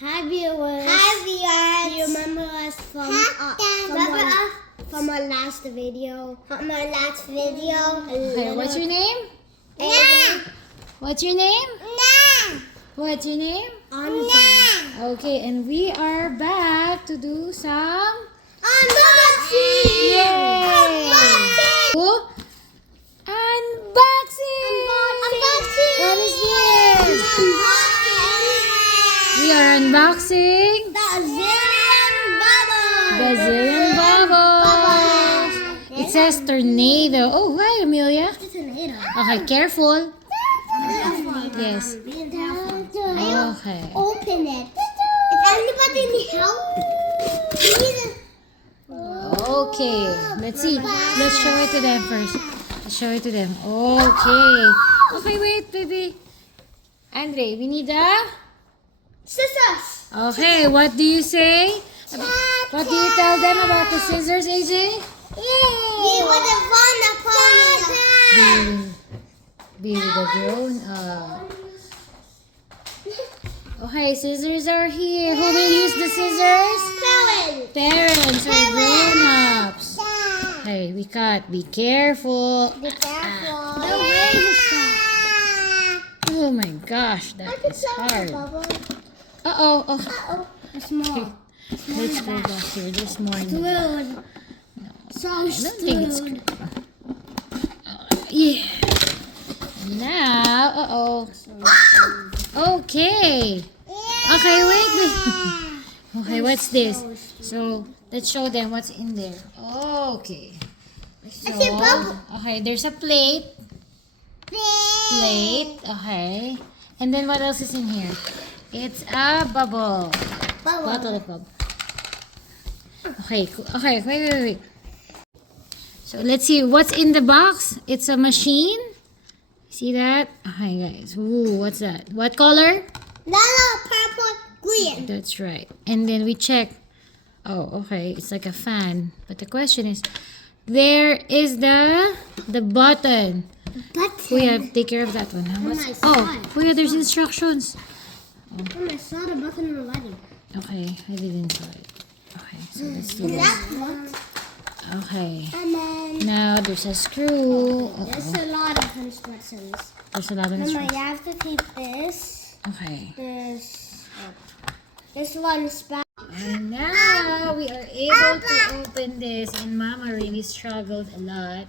Hi viewers. Hi viewers. Do you remember us from our last video? From our last video. Okay, what's your name? Nah. What's your name? Nah. What's your name? Nah. Okay, and we are back to do some Unboxing. Yay! Oh, unboxing! What is this? We are unboxing Gazillion bubbles. It says tornado. Oh, hi, Amelia. Okay, careful. Yes. Okay. Open it. Is anybody need help? Okay. Let's see. Let's show it to them first. Let's show it to them. Okay. Okay, wait, baby. Andre, we need a... Scissors. Okay, what do you say? What do you tell them about the scissors, AJ? We would have won the pony. Be with a grown up. Okay, scissors are here. Who will use the scissors? Parents. Parents or grown-ups. Okay, we cut. Be careful. Be careful. The way is Oh my gosh, that is hard. Uh-oh. Oh. Uh-oh. It's more. Let's go back here. There's more in the Screwed. So I don't think it's screwed. Yeah. Now, uh-oh. Okay. Okay, wait. Okay, what's this? So, let's show them what's in there. Okay. So, It's a bubble. okay, there's a plate. Okay. And then what else is in here? It's a bubble. Bottle of bubble. Okay, wait. So, let's see what's in the box. It's a machine. See that? Okay, guys. Ooh, what's that? What color? Yellow, purple, green. That's right. And then we check. Oh, okay. It's like a fan. But the question is, there is the button. Kuya, take care of that one. Huh? Kuya, there's instructions. I saw the button already. Okay, I didn't saw it. Okay, so let's do this. Okay. And then Now there's a screw. There's a lot of instructions. There's a lot of Mama, instructions. you have to keep this. Okay. This one is back. And now we are able to open this, and Mama really struggled a lot.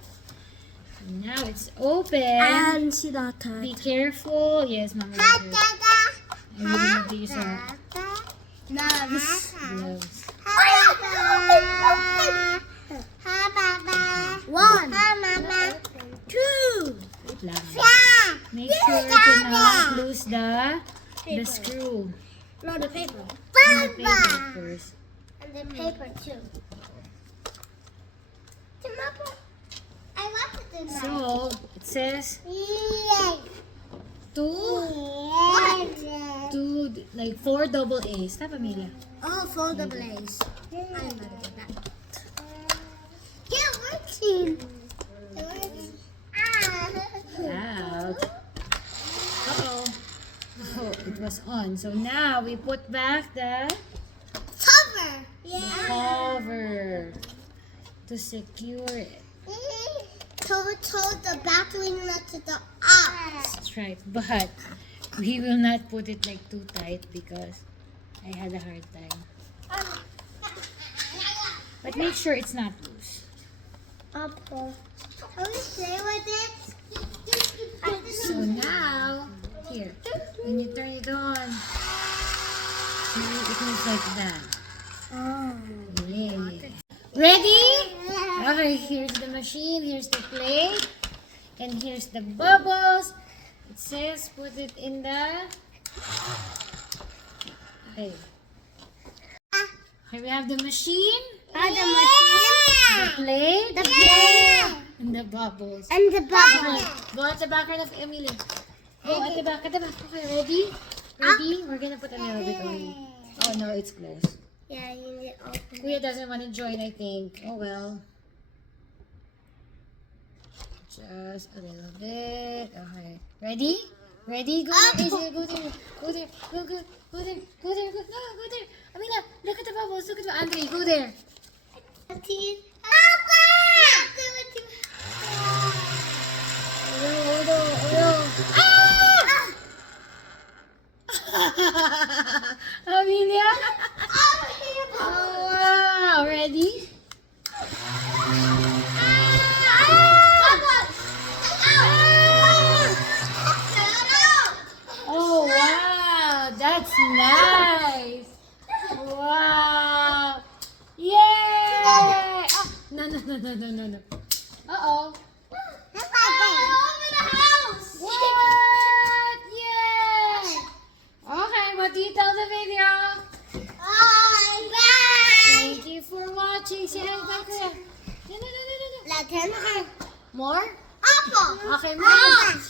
And now it's open. And see that Be careful. Yes, Mama. And we need to use our gloves. gloves. One, two. Wait lang. Make sure to not lose the screw. no, the paper. And the paper first. And the paper too. I want to do that. So it says like 4 double A's. Stop, Amelia. Oh, foldable A's. I'm gonna do that. Get working. Out. Uh-oh. Oh, it was on. So now we put back the Cover. cover to secure it. Told the battery not to go out. That's right. But we will not put it like too tight because I had a hard time. But make sure it's not loose. Apple. Can we play with it? So now, here, when you turn it on, see, it looks like that. Oh. Yeah. Ready? Okay, here's the machine, here's the plate, and here's the bubbles. It says put it in the... Okay. Okay, we have the machine, the plate, and the bubbles. And the bubble. Okay, go at the background of Emily. Go at the back, Okay, ready? Ready? We're gonna put a little bit on. Oh no, it's closed. Yeah, you need to open. Kuya doesn't want to join, I think. Oh well. Just a little bit. Okay. Ready? Ready? Go there, Asia. Go there. Go there. Go, go. Go there. Go there. Go, no, go there. Amila, look at the bubbles. Look at the Andre. Go there. Amelia? Oh, wow. Ready? Oh, wow. That's nice. Wow. Yay! Ah, no, no, no, no, no, no, no. Uh-oh. What? Yay! Okay, what do you tell the video? Thank you for watching. Say hi back there. No, no, no, no, no, no. More? Okay, more.